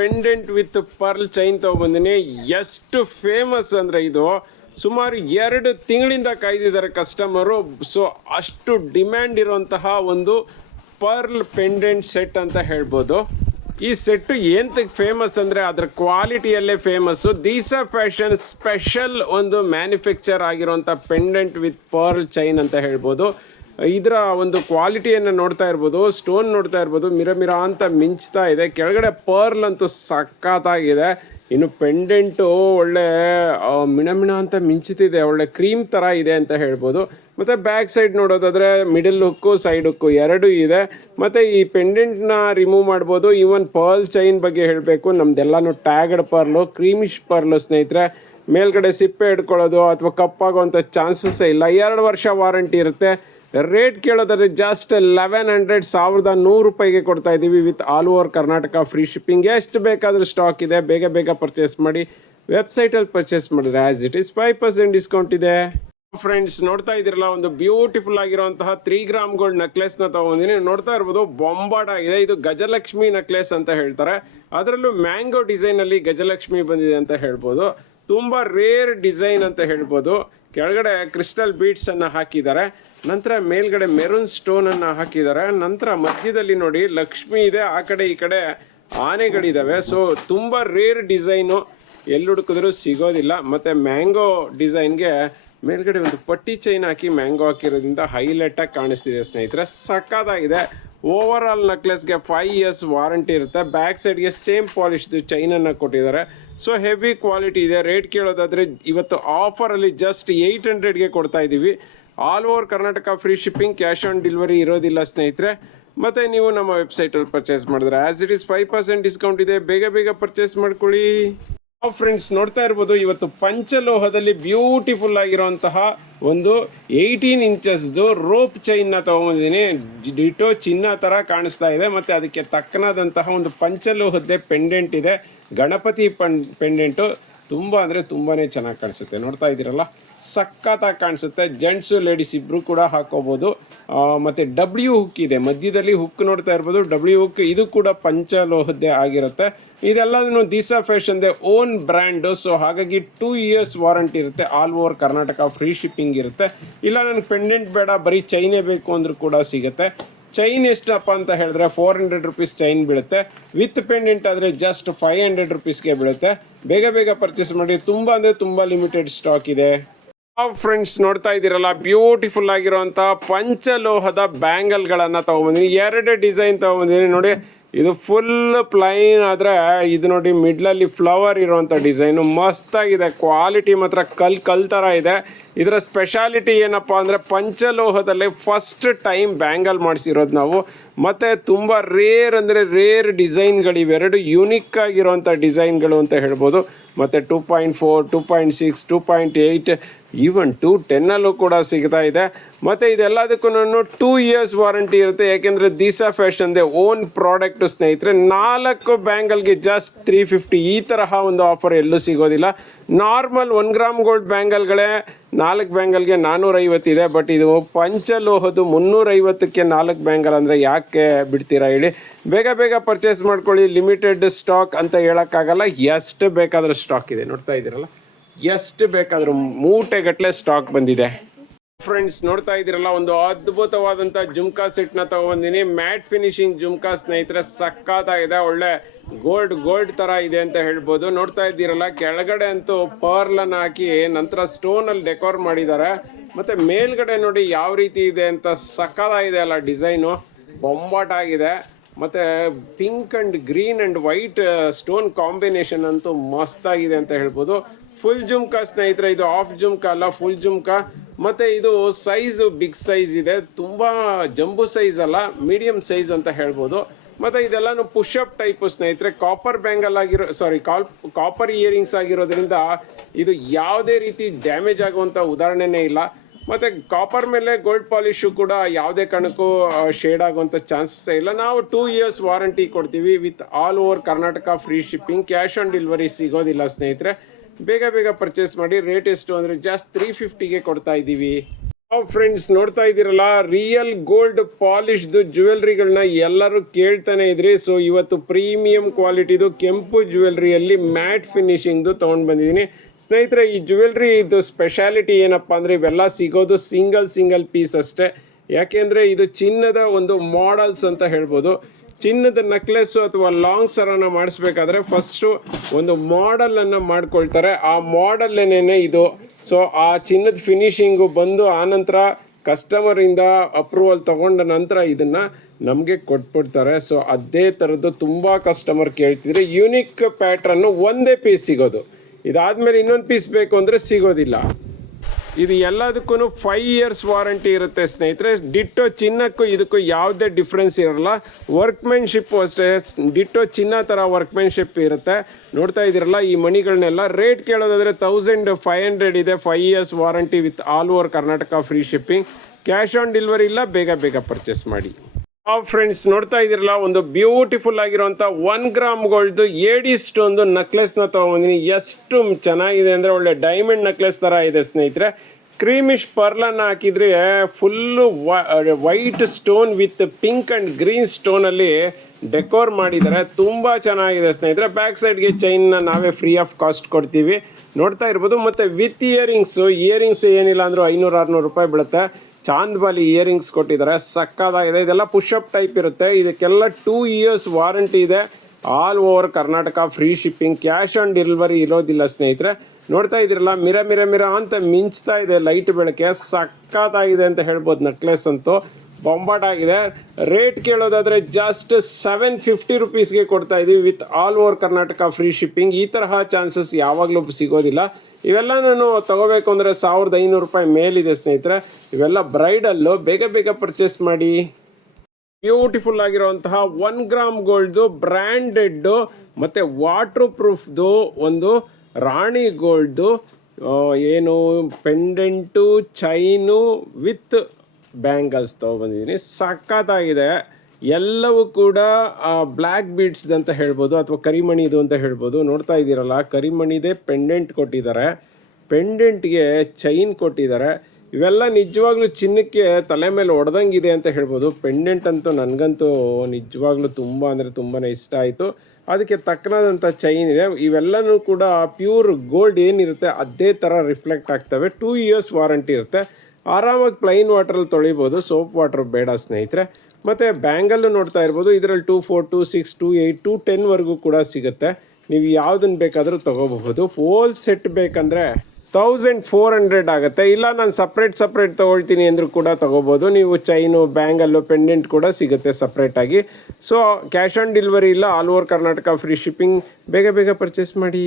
Pendant with pearl chain ತೊಗೊಂಬಂದಿನಿ. ಎಷ್ಟು famous ಅಂದರೆ ಇದು. ಸುಮಾರು ಎರಡು ತಿಂಗಳಿಂದ ಕಾಯ್ದಿದ್ದಾರೆ ಕಸ್ಟಮರು ಸೊ ಅಷ್ಟು ಡಿಮ್ಯಾಂಡ್ ಇರುವಂತಹ ಒಂದು ಪರ್ಲ್ ಪೆಂಡೆಂಟ್ ಸೆಟ್ ಅಂತ ಹೇಳ್ಬೋದು. ಈ ಸೆಟ್ಟು ಏನಕ್ಕೆ ಫೇಮಸ್ ಅಂದರೆ ಅದರ ಕ್ವಾಲಿಟಿಯಲ್ಲೇ ಫೇಮಸ್ಸು ದೀಸಾ ಫ್ಯಾಷನ್ ಸ್ಪೆಷಲ್ ಒಂದು ಮ್ಯಾನುಫ್ಯಾಕ್ಚರ್ ಆಗಿರುವಂಥ ಪೆಂಡೆಂಟ್ ವಿತ್ ಪರ್ಲ್ ಚೈನ್ ಅಂತ ಹೇಳ್ಬೋದು. ಇದರ ಒಂದು ಕ್ವಾಲಿಟಿಯನ್ನು ನೋಡ್ತಾ ಇರ್ಬೋದು ಸ್ಟೋನ್ ನೋಡ್ತಾ ಇರ್ಬೋದು ಮಿರ ಮಿರ ಅಂತ ಮಿಂಚ್ತಾ ಇದೆ. ಕೆಳಗಡೆ ಪರ್ಲ್ ಅಂತೂ ಸಖತ್ತಾಗಿದೆ. ಇನ್ನು ಪೆಂಡೆಂಟು ಒಳ್ಳೆ ಮಿಣ ಮಿಣ ಅಂತ ಮಿಂಚುತ್ತಿದೆ ಒಳ್ಳೆ ಕ್ರೀಮ್ ಥರ ಇದೆ ಅಂತ ಹೇಳ್ಬೋದು. ಮತ್ತು ಬ್ಯಾಕ್ ಸೈಡ್ ನೋಡೋದಾದರೆ ಮಿಡಲ್ ಹುಕ್ಕು ಸೈಡ್ ಹುಕ್ಕು ಎರಡೂ ಇದೆ. ಮತ್ತು ಈ ಪೆಂಡೆಂಟ್ನ ರಿಮೂವ್ ಮಾಡ್ಬೋದು. ಈವನ್ ಪರ್ಲ್ ಚೈನ್ ಬಗ್ಗೆ ಹೇಳಬೇಕು. ನಮ್ದೆಲ್ಲನೂ ಟ್ಯಾಗಡ್ ಪರ್ಲು ಕ್ರೀಮಿಶ್ ಪರ್ಲು ಸ್ನೇಹಿತರೆ. ಮೇಲ್ಗಡೆ ಸಿಪ್ಪೆ ಹಿಡ್ಕೊಳ್ಳೋದು ಅಥವಾ ಕಪ್ಪಾಗುವಂಥ ಚಾನ್ಸಸ್ಸೇ ಇಲ್ಲ. ಎರಡು ವರ್ಷ ವಾರಂಟಿ ಇರುತ್ತೆ. ರೇಟ್ ಕೇಳೋದಾದ್ರೆ ಜಸ್ಟ್ ಲೆವೆನ್ ಹಂಡ್ರೆಡ್ ಸಾವಿರದ ನೂರು ರೂಪಾಯಿಗೆ ಕೊಡ್ತಾ ಇದ್ದೀವಿ with all over Karnataka free shipping ಎಷ್ಟು ಬೇಕಾದರೂ ಸ್ಟಾಕ್ ಇದೆ. ಬೇಗ ಬೇಗ ಪರ್ಚೇಸ್ ಮಾಡಿ ವೆಬ್ಸೈಟಲ್ಲಿ ಪರ್ಚೇಸ್ ಮಾಡಿದ್ರೆ as it is five percent discount ಇದೆ. ಫ್ರೆಂಡ್ಸ್ ನೋಡ್ತಾ ಇದ್ದೀರಲ್ಲ, ಒಂದು ಬ್ಯೂಟಿಫುಲ್ ಆಗಿರುವಂತಹ ತ್ರೀ ಗ್ರಾಮ್ ಗೋಲ್ಡ್ ನೆಕ್ಲೆಸ್ನ ತಗೊಂಡಿನಿ ನೋಡ್ತಾ ಇರ್ಬೋದು ಬೊಂಬಾಟ್ ಆಗಿದೆ. ಇದು ಗಜಲಕ್ಷ್ಮಿ ನೆಕ್ಲೆಸ್ ಅಂತ ಹೇಳ್ತಾರೆ. ಅದರಲ್ಲೂ ಮ್ಯಾಂಗೋ ಡಿಸೈನ್ ಅಲ್ಲಿ ಗಜಲಕ್ಷ್ಮಿ ಬಂದಿದೆ ಅಂತ ಹೇಳ್ಬೋದು. ತುಂಬಾ ರೇರ್ ಡಿಸೈನ್ ಅಂತ ಹೇಳ್ಬೋದು. ಕೆಳಗಡೆ ಕ್ರಿಸ್ಟಲ್ ಬೀಟ್ಸನ್ನು ಹಾಕಿದ್ದಾರೆ. ನಂತರ ಮೇಲ್ಗಡೆ ಮೆರೂನ್ ಸ್ಟೋನನ್ನು ಹಾಕಿದ್ದಾರೆ. ನಂತರ ಮಧ್ಯದಲ್ಲಿ ನೋಡಿ ಲಕ್ಷ್ಮಿ ಇದೆ. ಆ ಕಡೆ ಈ ಕಡೆ ಆನೆಗಳಿದ್ದಾವೆ ಸೊ ತುಂಬ ರೇರ್ ಡಿಸೈನು. ಎಲ್ಲಿ ಹುಡುಕಿದ್ರು ಸಿಗೋದಿಲ್ಲ. ಮತ್ತು ಮ್ಯಾಂಗೋ ಡಿಸೈನ್ಗೆ ಮೇಲ್ಗಡೆ ಒಂದು ಪಟ್ಟಿ ಚೈನ್ ಹಾಕಿ ಮ್ಯಾಂಗೋ ಹಾಕಿರೋದ್ರಿಂದ ಹೈಲೈಟಾಗಿ ಕಾಣಿಸ್ತಿದೆ ಸ್ನೇಹಿತರೆ. ಸಕ್ಕತ್ತಾಗಿದೆ ಓವರ್ ಆಲ್ ನೆಕ್ಲೆಸ್ಗೆ ಫೈವ್ ಇಯರ್ಸ್ ವಾರಂಟಿ ಇರುತ್ತೆ ಬ್ಯಾಕ್ ಸೈಡ್ಗೆ ಸೇಮ್ ಪಾಲಿಶ್ದು ಚೈನನ್ನು ಕೊಟ್ಟಿದ್ದಾರೆ. ಸೊ ಹೆವಿ ಕ್ವಾಲಿಟಿ ಇದೆ. ರೇಟ್ ಕೇಳೋದಾದರೆ ಇವತ್ತು ಆಫರಲ್ಲಿ ಜಸ್ಟ್ ಏಯ್ಟ್ ಹಂಡ್ರೆಡ್ಗೆ ಕೊಡ್ತಾ ಇದ್ದೀವಿ all over Karnataka free shipping cash on delivery ಇರೋದಿಲ್ಲ ಸ್ನೇಹಿತರೆ. ಮತ್ತು ನೀವು ನಮ್ಮ ವೆಬ್ಸೈಟಲ್ಲಿ ಪರ್ಚೇಸ್ ಮಾಡಿದ್ರೆ as it is five percent discount ಇದೆ. ಬೇಗ ಬೇಗ ಪರ್ಚೇಸ್ ಮಾಡ್ಕೊಳ್ಳಿ. ಫ್ರೆಂಡ್ಸ್ ನೋಡ್ತಾ ಇರ್ಬೋದು. ಇವತ್ತು ಪಂಚಲೋಹದಲ್ಲಿ ಬ್ಯೂಟಿಫುಲ್ ಆಗಿರುವಂತಹ ಒಂದು ಏಯ್ಟೀನ್ ಇಂಚಸ್ದು ರೋಪ್ ಚೈನ್ನ ತಗೊಂಬಂದಿದ್ದೀನಿ. ಡಿಟೋ ಚಿನ್ನ ತರ ಕಾಣಿಸ್ತಾ ಇದೆ. ಮತ್ತೆ ಅದಕ್ಕೆ ತಕ್ಕನಾದಂತಹ ಒಂದು ಪಂಚಲೋಹದ್ದೇ ಪೆಂಡೆಂಟ್ ಇದೆ. ಗಣಪತಿ ಪೆಂಡೆಂಟ್ ತುಂಬ ಅಂದರೆ ತುಂಬಾ ಚೆನ್ನಾಗಿ ಕಾಣಿಸುತ್ತೆ. ನೋಡ್ತಾ ಇದ್ದೀರಲ್ಲ? ಸಖತ್ತಾಗಿ ಕಾಣಿಸುತ್ತೆ. ಜೆಂಟ್ಸು, ಲೇಡೀಸ್ ಇಬ್ಬರು ಕೂಡ ಹಾಕೋಬೋದು. ಮತ್ತು ಡಬ್ಲ್ಯೂ ಹುಕ್ ಇದೆ. ಮಧ್ಯದಲ್ಲಿ ಹುಕ್ ನೋಡ್ತಾ ಇರ್ಬೋದು. ಡಬ್ಲ್ಯೂ ಹುಕ್ ಇದು ಕೂಡ ಪಂಚಲೋಹದ್ದೇ ಆಗಿರುತ್ತೆ. ಇದೆಲ್ಲದನ್ನು ದಿಸಾ ಫ್ಯಾಷನ್ದೆ ಓನ್ ಬ್ರ್ಯಾಂಡು. ಸೊ ಹಾಗಾಗಿ ಟೂ ಇಯರ್ಸ್ ವಾರಂಟಿ ಇರುತ್ತೆ. All over Karnataka free shipping ಇರುತ್ತೆ. ಇಲ್ಲ, ನನಗೆ ಪೆಂಡೆಂಟ್ ಬೇಡ, ಬರೀ ಚೈನೇ ಬೇಕು ಅಂದರೂ ಕೂಡ ಸಿಗುತ್ತೆ. ಚೈನ್ ಎಷ್ಟಪ್ಪ ಅಂತ ಹೇಳಿದ್ರೆ ಫೋರ್ ಹಂಡ್ರೆಡ್ ರುಪೀಸ್ ಚೈನ್ ಬೀಳುತ್ತೆ. ವಿತ್ ಪೆಂಡೆಂಟ್ ಆದರೆ ಜಸ್ಟ್ ಫೈವ್ ಹಂಡ್ರೆಡ್ ರುಪೀಸ್ಗೆ ಬೀಳುತ್ತೆ. ಬೇಗ ಬೇಗ ಪರ್ಚೇಸ್ ಮಾಡಿ. ತುಂಬ ಅಂದರೆ ತುಂಬ ಲಿಮಿಟೆಡ್ ಸ್ಟಾಕ್ ಇದೆ. ಫ್ರೆಂಡ್ಸ್ ನೋಡ್ತಾ ಇದ್ದೀರಲ್ಲ? ಬ್ಯೂಟಿಫುಲ್ ಆಗಿರುವಂತ ಪಂಚಲೋಹದ ಬ್ಯಾಂಗಲ್ಗಳನ್ನು ತಗೊಂಬಂದಿನಿ. ಎರಡು ಡಿಸೈನ್ ತಗೊಂಬಂದಿನಿ. ನೋಡಿ, ಇದು ಫುಲ್ ಪ್ಲೈನ್ ಆದರೆ ಇದು ನೋಡಿ ಮಿಡ್ಲಲ್ಲಿ ಫ್ಲವರ್ ಇರುವಂಥ ಡಿಸೈನು ಮಸ್ತಾಗಿದೆ. ಕ್ವಾಲಿಟಿ ಮಾತ್ರ ಕಲ್ ಕಲ್ ಥರ ಇದೆ. ಇದರ ಸ್ಪೆಷಾಲಿಟಿ ಏನಪ್ಪ ಅಂದರೆ ಪಂಚಲೋಹದಲ್ಲಿ ಫಸ್ಟ್ ಟೈಮ್ ಬ್ಯಾಂಗಲ್ ಮಾಡಿಸಿರೋದು ನಾವು. ಮತ್ತು ತುಂಬ ರೇರ್ ಅಂದರೆ ರೇರ್ ಡಿಸೈನ್ಗಳಿವೆರಡು ಯುನಿಕ್ ಆಗಿರುವಂಥ ಡಿಸೈನ್ಗಳು ಅಂತ ಹೇಳ್ಬೋದು. ಮತ್ತು two point four two point six two point eight even two ಟೆನ್ನಲ್ಲೂ ಕೂಡ ಸಿಗ್ತಾ ಇದೆ. ಮತ್ತು ಇದೆಲ್ಲದಕ್ಕೂ ಟೂ ಇಯರ್ಸ್ ವಾರಂಟಿ ಇರುತ್ತೆ. ಯಾಕೆಂದರೆ ದೀಸಾ ಫ್ಯಾಷನ್ದೇ ಓನ್ ಪ್ರಾಡಕ್ಟು ಸ್ನೇಹಿತರೆ, ನಾಲ್ಕು ಬ್ಯಾಂಗಲ್ಗೆ ಜಸ್ಟ್ ತ್ರೀ ಫಿಫ್ಟಿ ಈ ತರಹ ಒಂದು ಆಫರ್ ಎಲ್ಲೂ ಸಿಗೋದಿಲ್ಲ. ನಾರ್ಮಲ್ ಒನ್ ಗ್ರಾಮ್ ಗೋಲ್ಡ್ ಬ್ಯಾಂಗಲ್ಗಳೇ ನಾಲ್ಕು ಬ್ಯಾಂಗಲ್ಗೆ ನಾನ್ನೂರೈವತ್ತಿದೆ ಬಟ್ ಇದು ಪಂಚಲೋಹದ್ದು ಮುನ್ನೂರೈವತ್ತಕ್ಕೆ ನಾಲ್ಕು ಬ್ಯಾಂಗಲ್ ಅಂದರೆ ಯಾಕೆ ಬಿಡ್ತೀರಾ ಹೇಳಿ. ಬೇಗ ಬೇಗ ಪರ್ಚೇಸ್ ಮಾಡ್ಕೊಳ್ಳಿ. ಲಿಮಿಟೆಡ್ ಸ್ಟಾಕ್ ಅಂತ ಹೇಳೋಕ್ಕಾಗಲ್ಲ. ಎಷ್ಟು ಬೇಕಾದರೂ ಸ್ಟಾಕ್ ಇದೆ. ನೋಡ್ತಾ ಇದ್ದೀರಲ್ಲ? ಎಷ್ಟು ಬೇಕಾದರೂ ಮೂಟೆಗಟ್ಟಲೆ ಸ್ಟಾಕ್ ಬಂದಿದೆ. ಫ್ರೆಂಡ್ಸ್ ನೋಡ್ತಾ ಇದ್ದೀರಲ್ಲ, ಒಂದು ಅದ್ಭುತವಾದಂಥ ಜುಮ್ಕಾ ಸೆಟ್ನ ತಗೊಂಡಿನಿ ಮ್ಯಾಟ್ ಫಿನಿಶಿಂಗ್ ಜುಮ್ಕಾ ಸ್ನೇಹಿತರೆ ಸಕ್ಕತ್ತಾಗಿದೆ ಒಳ್ಳೆ ಗೋಲ್ಡ್ ಗೋಲ್ಡ್ ಥರ ಇದೆ ಅಂತ ಹೇಳ್ಬೋದು. ನೋಡ್ತಾ ಇದ್ದೀರಲ್ಲ, ಕೆಳಗಡೆ ಅಂತೂ ಪರ್ಲನ್ನು ಹಾಕಿ ನಂತರ ಸ್ಟೋನಲ್ಲಿ ಡೆಕೋರ್ ಮಾಡಿದ್ದಾರೆ. ಮತ್ತು ಮೇಲ್ಗಡೆ ನೋಡಿ ಯಾವ ರೀತಿ ಇದೆ ಅಂತ ಸಕ್ಕತ್ತಾಗಿದೆ ಅಲ್ಲ ಡಿಸೈನು. ಬೊಂಬಾಟ್ ಆಗಿದೆ. ಮತ್ತು pink and green and white stone combination ಅಂತೂ ಮಸ್ತಾಗಿದೆ ಅಂತ ಹೇಳ್ಬೋದು. ಫುಲ್ ಜುಮ್ಕಾ ಸ್ನೇಹಿತರೆ, ಇದು ಆಫ್ ಜುಮ್ಕಾ ಅಲ್ಲ ಫುಲ್ ಜುಮ್ಕಾ ಮತ್ತು ಇದು ಸೈಜು ಬಿಗ್ ಸೈಜ್ ಇದೆ. ತುಂಬ ಜಂಬು ಸೈಜ್ ಅಲ್ಲ ಮೀಡಿಯಮ್ ಸೈಜ್ ಅಂತ ಹೇಳ್ಬೋದು. ಮತ್ತು ಇದೆಲ್ಲನೂ ಅಪ್ ಟೈಪು ಸ್ನೇಹಿತರೆ ಕಾಪರ್ ಬ್ಯಾಂಗಲ್ ಆಗಿರೋ ಸಾರಿ ಕಾಲ್ ಕಾಪರ್ ಇಯರಿಂಗ್ಸ್ ಆಗಿರೋದ್ರಿಂದ ಇದು ಯಾವುದೇ ರೀತಿ ಡ್ಯಾಮೇಜ್ ಆಗುವಂಥ ಉದಾಹರಣೆನೇ ಇಲ್ಲ. ಮತ್ತು ಕಾಪರ್ ಮೇಲೆ ಗೋಲ್ಡ್ ಪಾಲಿಶು ಕೂಡ ಯಾವುದೇ ಕಾರಣಕ್ಕೂ ಶೇಡ್ ಆಗುವಂಥ ಚಾನ್ಸಸ್ ಇಲ್ಲ. ನಾವು ಟೂ ಇಯರ್ಸ್ ವಾರಂಟಿ ಕೊಡ್ತೀವಿ. With all over Karnataka free shipping cash on delivery ಸಿಗೋದಿಲ್ಲ, ಸ್ನೇಹಿತರೆ. ಬೇಗ ಬೇಗ ಪರ್ಚೇಸ್ ಮಾಡಿ ರೇಟ್ ಎಷ್ಟು ಅಂದರೆ ಜಸ್ಟ್ ತ್ರೀ ಫಿಫ್ಟಿಗೆ ಕೊಡ್ತಾ ಇದ್ದೀವಿ. ಫ್ರೆಂಡ್ಸ್ ನೋಡ್ತಾ ಇದ್ದೀರಲ್ಲ ರಿಯಲ್ ಗೋಲ್ಡ್ ಪಾಲಿಶ್ದು ಜ್ಯುವೆಲ್ರಿಗಳನ್ನ ಎಲ್ಲರೂ ಕೇಳ್ತಾನೆ ಇದ್ರಿ. ಸೊ ಇವತ್ತು ಪ್ರೀಮಿಯಂ ಕ್ವಾಲಿಟಿದು ಕೆಂಪು ಜ್ಯುವೆಲ್ರಿಯಲ್ಲಿ ಮ್ಯಾಟ್ ಫಿನಿಶಿಂಗ್ದು ತೊಗೊಂಡು ಬಂದಿದ್ದೀನಿ. ಸ್ನೇಹಿತರೆ, ಈ ಜ್ಯುವೆಲ್ರಿ ಇದು ಸ್ಪೆಷಾಲಿಟಿ ಏನಪ್ಪ ಅಂದರೆ ಇವೆಲ್ಲ ಸಿಗೋದು ಸಿಂಗಲ್ ಸಿಂಗಲ್ ಪೀಸ್ ಅಷ್ಟೇ. ಯಾಕೆಂದರೆ ಇದು ಚಿನ್ನದ ಒಂದು ಮಾಡಲ್ಸ್ ಅಂತ ಹೇಳ್ಬೋದು. ಚಿನ್ನದ ನೆಕ್ಲೆಸ್ಸು ಅಥವಾ ಲಾಂಗ್ ಸರನ ಮಾಡಿಸ್ಬೇಕಾದ್ರೆ ಫಸ್ಟು ಒಂದು ಮಾಡೆಲನ್ನು ಮಾಡ್ಕೊಳ್ತಾರೆ. ಆ ಮಾಡೆಲ್ಲೇನೆ ಇದು? ಸೊ ಆ ಚಿನ್ನದ ಫಿನಿಶಿಂಗು ಬಂದು ಆನಂತರ ಕಸ್ಟಮರಿಂದ ಅಪ್ರೂವಲ್ ತಗೊಂಡ ನಂತರ ಇದನ್ನು ನಮಗೆ ಕೊಟ್ಬಿಡ್ತಾರೆ. ಸೊ ಅದೇ ಥರದ್ದು ತುಂಬ ಕಸ್ಟಮರ್ ಕೇಳ್ತಿದ್ರೆ ಯುನಿಕ್ ಪ್ಯಾಟ್ರನ್ನು ಒಂದೇ ಪೀಸ್ ಸಿಗೋದು. ಇದಾದಮೇಲೆ ಇನ್ನೊಂದು ಪೀಸ್ ಬೇಕು ಅಂದರೆ ಸಿಗೋದಿಲ್ಲ. ಇದು ಎಲ್ಲದಕ್ಕೂ ಫೈವ್ ಇಯರ್ಸ್ ವಾರಂಟಿ ಇರುತ್ತೆ ಸ್ನೇಹಿತರೆ. ಡಿಟ್ಟೋ ಚಿನ್ನಕ್ಕೂ ಇದಕ್ಕೂ ಯಾವುದೇ ಡಿಫ್ರೆನ್ಸ್ ಇರಲ್ಲ. ವರ್ಕ್ಮೆನ್ಶಿಪ್ಪು ಅಷ್ಟೇ. ಡಿಟ್ಟೋ ಚಿನ್ನ ಥರ ವರ್ಕ್ಮೆನ್ಶಿಪ್ ಇರುತ್ತೆ. ನೋಡ್ತಾ ಇದ್ದೀರಲ್ಲ ಈ ಮಣಿಗಳನ್ನೆಲ್ಲ ರೇಟ್ ಕೇಳೋದಾದರೆ ತೌಸಂಡ್ ಫೈವ್ ಹಂಡ್ರೆಡ್ ಇದೆ five years warranty with all over Karnataka free shipping cash on delivery ಇಲ್ಲ, ಬೇಗ ಬೇಗ ಪರ್ಚೇಸ್ ಮಾಡಿ. ಫ್ರೆಂಡ್ಸ್ ನೋಡ್ತಾ ಇದ್ದೀರಲ್ಲ, ಒಂದು ಬ್ಯೂಟಿಫುಲ್ ಆಗಿರುವಂಥ ಒನ್ ಗ್ರಾಮ್ ಗೋಲ್ಡ್ದು ಒಂದು ಸ್ಟೋನ್ದು ನ ತೊಗೊಂಬಂದಿನಿ. ಎಷ್ಟು ಚೆನ್ನಾಗಿದೆ ಅಂದ್ರೆ ಒಳ್ಳೆ ಡೈಮಂಡ್ ನೆಕ್ಲೆಸ್ ಥರ ಇದೆ, ಸ್ನೇಹಿತರೆ. ಕ್ರೀಮಿಶ್ ಪರ್ಲನ್ನು ಹಾಕಿದ್ರೆ full white stone with pink and green stone ಅಲ್ಲಿ ಡೆಕೋರ್ ಮಾಡಿದ್ದಾರೆ. ತುಂಬಾ ಚೆನ್ನಾಗಿದೆ, ಸ್ನೇಹಿತರೆ. ಬ್ಯಾಕ್ ಸೈಡ್ಗೆ ನ ನಾವೇ ಫ್ರೀ ಆಫ್ ಕಾಸ್ಟ್ ಕೊಡ್ತೀವಿ. ನೋಡ್ತಾ ಇರ್ಬೋದು. ಮತ್ತೆ ವಿತ್ ಇಯರಿಂಗ್ಸ್ ಇಯರಿಂಗ್ಸ್ ಏನಿಲ್ಲ ಅಂದರೂ ಐನೂರು, ಆರುನೂರು ರೂಪಾಯಿ ಬೀಳುತ್ತೆ. ಚಾಂದ್ಬಾಲಿ ಇಯರಿಂಗ್ಸ್ ಕೊಟ್ಟಿದ್ದಾರೆ. ಸಕ್ಕದಾಗಿದೆ. ಇದೆಲ್ಲ ಪುಷಪ್ ಟೈಪ್ ಇರುತ್ತೆ. ಇದಕ್ಕೆಲ್ಲ ಟೂ ಇಯರ್ಸ್ ವಾರಂಟಿ ಇದೆ. All over Karnataka free shipping cash on delivery ಇರೋದಿಲ್ಲ ಸ್ನೇಹಿತರೆ. ನೋಡ್ತಾ ಇದ್ದೀರಲ್ಲ, ಮಿರ ಮಿರ ಮಿರ ಅಂತ ಮಿಂಚ್ತಾ ಇದೆ ಲೈಟ್ ಬೆಳಕೆ. ಸಕ್ಕತ್ತಾಗಿದೆ ಅಂತ ಹೇಳ್ಬೋದು ನೆಕ್ಲೆಸ್ ಅಂತೂ. ಬೊಂಬಾಟ್ ಆಗಿದೆ. ರೇಟ್ ಕೇಳೋದಾದರೆ ಜಸ್ಟ್ ಸೆವೆನ್ ಫಿಫ್ಟಿ ರುಪೀಸ್ಗೆ ಕೊಡ್ತಾ ಇದ್ದೀವಿ with all over Karnataka free shipping ಈ ತರಹ ಚಾನ್ಸಸ್ ಯಾವಾಗಲೂ ಸಿಗೋದಿಲ್ಲ. ಇವೆಲ್ಲ ನಾನು ತಗೋಬೇಕು ಅಂದರೆ ಸಾವಿರದ ಐನೂರು ರೂಪಾಯಿ ಮೇಲಿದೆ ಸ್ನೇಹಿತರೆ. ಇವೆಲ್ಲ ಬ್ರೈಡಲ್ಲು ಬೇಗ ಬೇಗ ಪರ್ಚೇಸ್ ಮಾಡಿ. ಬ್ಯೂಟಿಫುಲ್ ಆಗಿರುವಂತಹ ಒನ್ ಗ್ರಾಮ್ ಗೋಲ್ಡ್ದು ಬ್ರ್ಯಾಂಡೆಡ್ಡು ಮತ್ತು ವಾಟ್ರ್ ಪ್ರೂಫ್ದು ಒಂದು ರಾಣಿ ಗೋಲ್ಡ್ದು ಏನು ಪೆಂಡೆಂಟು ಚೈನು ವಿತ್ ಬ್ಯಾಂಗಲ್ಸ್ ತೊಗೊಬಂದಿದ್ದೀನಿ. ಸಖತ್ತಾಗಿದೆ. ಎಲ್ಲವೂ ಕೂಡ ಬ್ಲ್ಯಾಕ್ ಬೀಡ್ಸ್ ಅಂತ ಹೇಳ್ಬೋದು, ಅಥವಾ ಕರಿಮಣಿದು ಅಂತ ಹೇಳ್ಬೋದು. ನೋಡ್ತಾ ಇದ್ದೀರಲ್ಲ, ಕರಿಮಣಿದೇ ಪೆಂಡೆಂಟ್ ಕೊಟ್ಟಿದ್ದಾರೆ. ಪೆಂಡೆಂಟ್ಗೆ ಚೈನ್ ಕೊಟ್ಟಿದ್ದಾರೆ. ಇವೆಲ್ಲ ನಿಜವಾಗ್ಲೂ ಚಿನ್ನಕ್ಕೆ ತಲೆ ಮೇಲೆ ಒಡೆದಂಗಿದೆ ಅಂತ ಹೇಳ್ಬೋದು. ಪೆಂಡೆಂಟ್ ಅಂತೂ ನನಗಂತೂ ನಿಜವಾಗ್ಲೂ ತುಂಬ ಅಂದರೆ ತುಂಬಾ ಇಷ್ಟ ಆಯಿತು. ಅದಕ್ಕೆ ತಕ್ಕನಾದಂಥ ಚೈನ್ ಇದೆ. ಇವೆಲ್ಲನೂ ಕೂಡ ಪ್ಯೂರ್ ಗೋಲ್ಡ್ ಏನಿರುತ್ತೆ, ಅದೇ ಥರ ರಿಫ್ಲೆಕ್ಟ್ ಆಗ್ತವೆ. ಟೂ ಇಯರ್ಸ್ ವಾರಂಟಿ ಇರುತ್ತೆ. ಆರಾಮಾಗಿ ಪ್ಲೈನ್ ವಾಟ್ರಲ್ಲಿ ತೊಳಿಬೋದು ಸೋಪ್ ವಾಟ್ರ್ ಬೇಡ ಸ್ನೇಹಿತರೆ. ಮತ್ತು ಬ್ಯಾಂಗಲ್ಲು ನೋಡ್ತಾ ಇರ್ಬೋದು, ಇದರಲ್ಲಿ two four two six two eight two ಟೆನ್ವರೆಗೂ ಕೂಡ ಸಿಗುತ್ತೆ. ನೀವು ಯಾವುದನ್ನು ಬೇಕಾದರೂ ತೊಗೋಬಹುದು. ಹೋಲ್ ಸೆಟ್ ಬೇಕಂದರೆ ತೌಸಂಡ್ ಫೋರ್ ಹಂಡ್ರೆಡ್ ಆಗುತ್ತೆ. ಇಲ್ಲ, ನಾನು ಸಪ್ರೇಟ್ ಸಪ್ರೇಟ್ ತೊಗೊಳ್ತೀನಿ ಅಂದರೂ ಕೂಡ ತೊಗೋಬೋದು ನೀವು ಚೈನು ಬ್ಯಾಂಗಲ್ಲು ಪೆಂಡೆಂಟ್ ಕೂಡ ಸಿಗುತ್ತೆ ಸಪ್ರೇಟಾಗಿ ಸೊ ಕ್ಯಾಶ್ ಆನ್ ಡೆಲಿವರಿ ಇಲ್ಲ all over Karnataka free shipping ಬೇಗ ಬೇಗ ಪರ್ಚೇಸ್ ಮಾಡಿ.